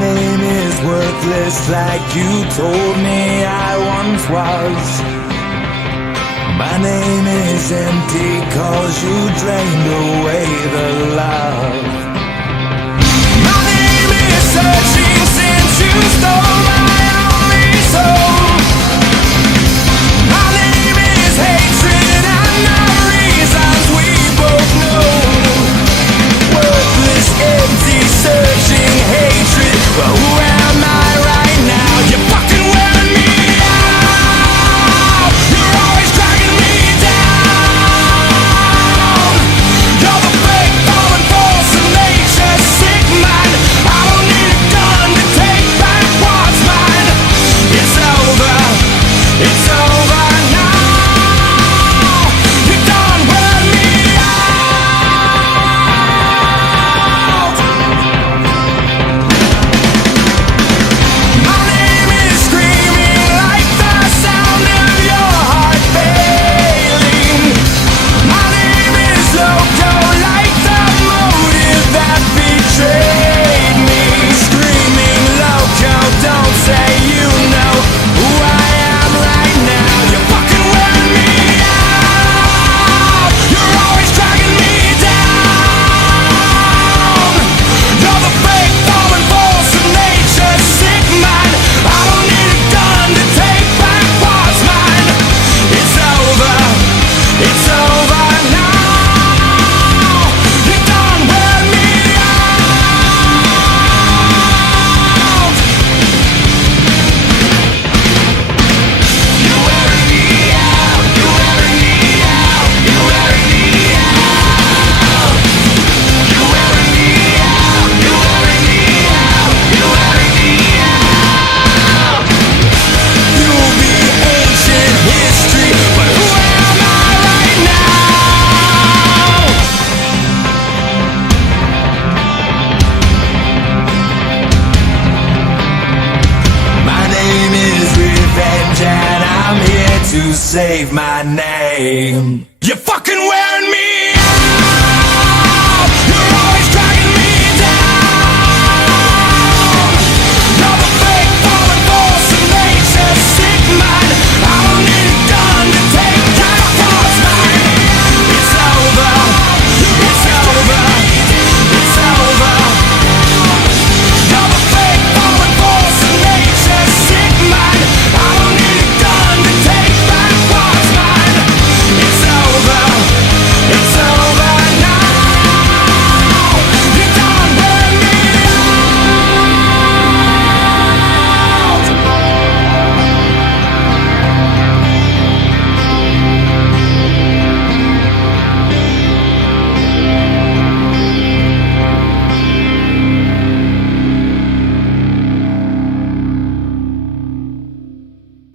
name is worthless like you told me I once was. My name is empty cause you drained away the love. My name is searching since you stole my only soul. My name is hatred and the reasons we both know. Worthless, empty, searching hatred. But who am I right now? You're fucking wearing me out. You're always dragging me down. You're the fake, fallen, false, and nature sick mind. I don't need a gun to take back what's mine. It's over. It's over now. You done wear me out. My name is screaming like the sound of your heart failing. My name is loco like the motive that betrayed me. Screaming loco, don't say you know who I am right now. You're fucking wearing me out. You're always dragging me down. You're the fake, fallen, false, and nature sick mind. I don't need a gun to take back what's mine. It's over. It's over now. You done wear me out. You're wearing me out. You're wearing me out. You're wearing me out. You're wearing me out. You're wearing me out. You're wearing me out. You'll be ancient history, but who am I right now? My name is Revenge and I'm here to save my name. You fuck